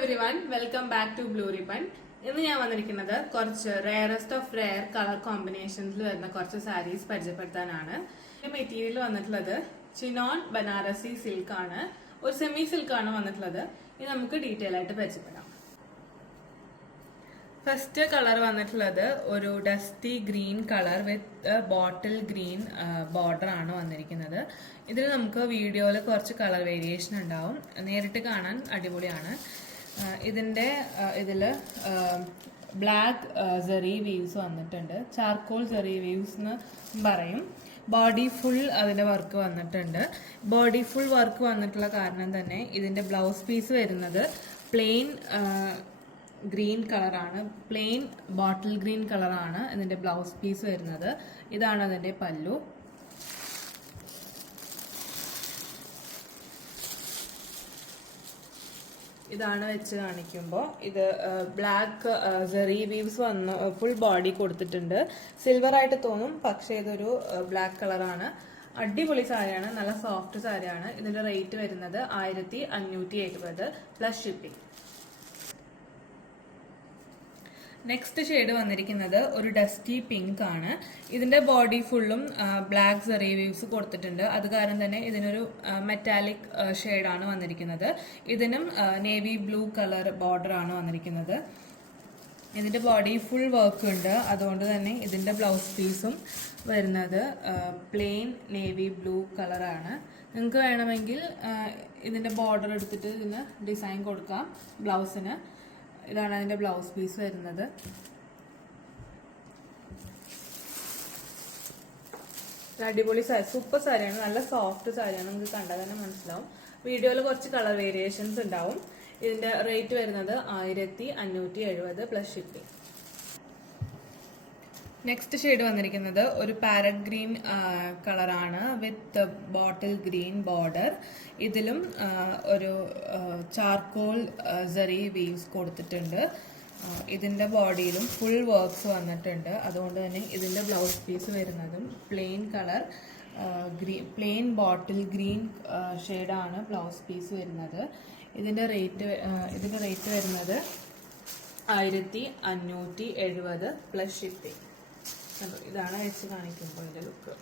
Everyone, welcome back to Blue Ribbon. ഇന്ന് ഞാൻ വന്നിരിക്കുന്നത് കുറച്ച് റെയറസ്റ്റ് ഓഫ് റെയർ കളർ കോമ്പിനേഷൻസിൽ വരുന്ന കുറച്ച് സാരീസ് പരിചയപ്പെടുത്താനാണ്. മെറ്റീരിയൽ വന്നിട്ടുള്ളത് ചിനോൺ ബനാറസി സിൽക്ക് ആണ്. ഒരു സെമി സിൽക്ക് ആണ് വന്നിട്ടുള്ളത്. ഇത് നമുക്ക് ഡീറ്റെയിൽ ആയിട്ട് പരിചയപ്പെടാം. ഫസ്റ്റ് കളർ വന്നിട്ടുള്ളത് ഒരു ഡസ്റ്റി ഗ്രീൻ കളർ വിത്ത് ബോട്ടിൽ ഗ്രീൻ ബോർഡർ ആണ് വന്നിരിക്കുന്നത്. ഇതിൽ നമുക്ക് വീഡിയോയിൽ കുറച്ച് കളർ വേരിയേഷൻ ഉണ്ടാവും, നേരിട്ട് കാണാൻ അടിപൊളിയാണ്. ഇതിൽ ബ്ലാക്ക് സെറി വീവ്സ് വന്നിട്ടുണ്ട്, ചാർക്കോൾ സെറി വീവ്സ് എന്ന് പറയും. ബോഡി ഫുൾ അതിൻ്റെ വർക്ക് വന്നിട്ടുണ്ട്. ബോഡി ഫുൾ വർക്ക് വന്നിട്ടുള്ള കാരണം തന്നെ ഇതിൻ്റെ ബ്ലൗസ് പീസ് വരുന്നത് പ്ലെയിൻ ഗ്രീൻ കളറാണ്, പ്ലെയിൻ ബോട്ടിൽ ഗ്രീൻ കളറാണ് ഇതിൻ്റെ ബ്ലൗസ് പീസ് വരുന്നത്. ഇതാണ് അതിൻ്റെ പല്ലു. ഇതാണ് വെച്ച് കാണിക്കുമ്പോൾ ഇത് ബ്ലാക്ക് സെറി വീവ്സ് വന്ന് ഫുൾ ബോഡി കൊടുത്തിട്ടുണ്ട്. സിൽവർ ആയിട്ട് തോന്നും, പക്ഷേ ഇതൊരു ബ്ലാക്ക് കളറാണ്. അടിപൊളി സാരിയാണ്, നല്ല സോഫ്റ്റ് സാരിയാണ്. ഇതിന്റെ റേറ്റ് വരുന്നത് 1570 പ്ലസ് ഷിപ്പിംഗ്. നെക്സ്റ്റ് ഷെയ്ഡ് വന്നിരിക്കുന്നത് ഒരു ഡസ്റ്റി പിങ്ക് ആണ്. ഇതിന്റെ ബോഡി ഫുള്ളും ബ്ലാക്ക് സെറി വീവ്സ് കൊടുത്തിട്ടുണ്ട്. അത് കാരണം തന്നെ ഇതിനൊരു മെറ്റാലിക് ഷെയ്ഡാണ് വന്നിരിക്കുന്നത്. ഇതിനും നേവി ബ്ലൂ കളർ ബോർഡർ ആണ് വന്നിരിക്കുന്നത്. ഇതിന്റെ ബോഡി ഫുൾ വർക്ക് ഉണ്ട്, അതുകൊണ്ട് തന്നെ ഇതിന്റെ ബ്ലൗസ് പീസും വരുന്നത് പ്ലെയിൻ നേവി ബ്ലൂ കളറാണ്. നിങ്ങൾക്ക് വേണമെങ്കിൽ ഇതിന്റെ ബോർഡർ എടുത്തിട്ട് ഇതിന് ഡിസൈൻ കൊടുക്കാം ബ്ലൗസിന്. ഇതാണ് അതിന്റെ ബ്ലൗസ് പീസ് വരുന്നത്. അടിപൊളി സാരി, സൂപ്പർ സാരിയാണ്, നല്ല സോഫ്റ്റ് സാരിയാണ്. നിങ്ങൾക്ക് കണ്ടാൽ തന്നെ മനസ്സിലാവും. വീഡിയോയിൽ കുറച്ച് കളർ വേരിയേഷൻസ് ഉണ്ടാവും. ഇതിന്റെ റേറ്റ് വരുന്നത് 1570 പ്ലസ് ഷിപ്പിംഗ്. നെക്സ്റ്റ് ഷെയ്ഡ് വന്നിരിക്കുന്നത് ഒരു പാരറ്റ് ഗ്രീൻ കളറാണ് വിത്ത് ബോട്ടിൽ ഗ്രീൻ ബോർഡർ. ഇതിലും ഒരു ചാർക്കോൾ സെറി വീവ്സ് കൊടുത്തിട്ടുണ്ട്. ഇതിൻ്റെ ബോഡിയിലും ഫുൾ വർക്ക്സ് വന്നിട്ടുണ്ട്. അതുകൊണ്ട് തന്നെ ഇതിൻ്റെ ബ്ലൗസ് പീസ് വരുന്നതും plain colour plain bottle green ഷെയ്ഡാണ് ബ്ലൗസ് പീസ് വരുന്നത്. ഇതിൻ്റെ റേറ്റ് വരുന്നത് 1570 പ്ലസ് ഷിപ്പിംഗ്. ഇതാണ് വെച്ച് കാണിക്കുമ്പോൾ ഇതിന്റെ ലുക്ക്.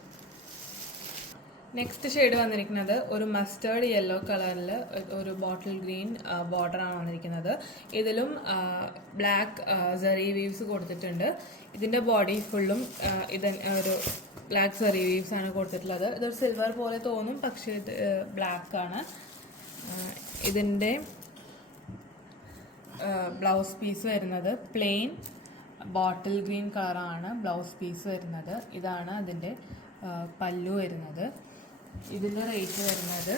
നെക്സ്റ്റ് ഷെയ്ഡ് വന്നിരിക്കുന്നത് ഒരു മസ്റ്റേർഡ് യെല്ലോ കളറിൽ ഒരു ബോട്ടിൽ ഗ്രീൻ ബോർഡർ ആണ് വന്നിരിക്കുന്നത്. ഇതിലും ബ്ലാക്ക് സെറി വീവ്സ് കൊടുത്തിട്ടുണ്ട്. ഇതിന്റെ ബോഡി ഫുള്ളും ഒരു ബ്ലാക്ക് സെറി വീവ്സ് ആണ് കൊടുത്തിട്ടുള്ളത്. ഇതൊരു സിൽവർ പോലെ തോന്നും, പക്ഷേ ഇത് ബ്ലാക്ക് ആണ്. ഇതിന്റെ ബ്ലൗസ് പീസ് വരുന്നത് പ്ലെയിൻ ബോട്ടിൽ ഗ്രീൻ കളറാണ് ബ്ലൗസ് പീസ് വരുന്നത്. ഇതാണ് അതിൻ്റെ പല്ലു വരുന്നത്. ഇതിൻ്റെ റേറ്റ് വരുന്നത്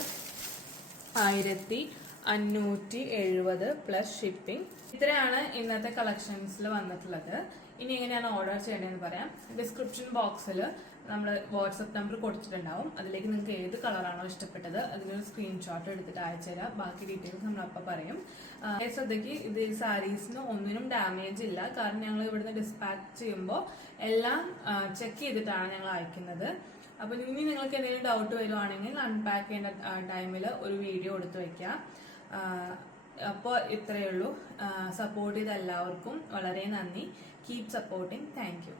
1570 പ്ലസ് ഷിപ്പിംഗ്. ഇത്രയാണ് ഇന്നത്തെ കളക്ഷൻസിൽ വന്നിട്ടുള്ളത്. ഇനി എങ്ങനെയാണ് ഓർഡർ ചെയ്യേണ്ടതെന്ന് പറയാം. ഡിസ്ക്രിപ്ഷൻ ബോക്സിൽ നമ്മൾ വാട്സപ്പ് നമ്പർ കൊടുത്തിട്ടുണ്ടാവും. അതിലേക്ക് നിങ്ങൾക്ക് ഏത് കളറാണോ ഇഷ്ടപ്പെട്ടത് അതിനൊരു സ്ക്രീൻഷോട്ട് എടുത്തിട്ട് അയച്ചുതരാം. ബാക്കി ഡീറ്റെയിൽസ് നമ്മളപ്പോൾ പറയും. ശ്രദ്ധയ്ക്ക് ഇത് സാരീസിന് ഒന്നിനും ഡാമേജ് ഇല്ല, കാരണം ഞങ്ങൾ ഇവിടുന്ന് ഡിസ്പാച്ച് ചെയ്യുമ്പോൾ എല്ലാം ചെക്ക് ചെയ്തിട്ടാണ് ഞങ്ങൾ അയക്കുന്നത്. അപ്പോൾ ഇനി നിങ്ങൾക്ക് എന്തെങ്കിലും ഡൗട്ട് വരുവാണെങ്കിൽ അൺപാക്ക് ചെയ്യേണ്ട ടൈമിൽ ഒരു വീഡിയോ എടുത്ത് വയ്ക്കാം. അപ്പോൾ ഇത്രയേ ഉള്ളൂ. സപ്പോർട്ട് ചെയ്ത എല്ലാവർക്കും വളരെ നന്ദി. Keep supporting. Thank you.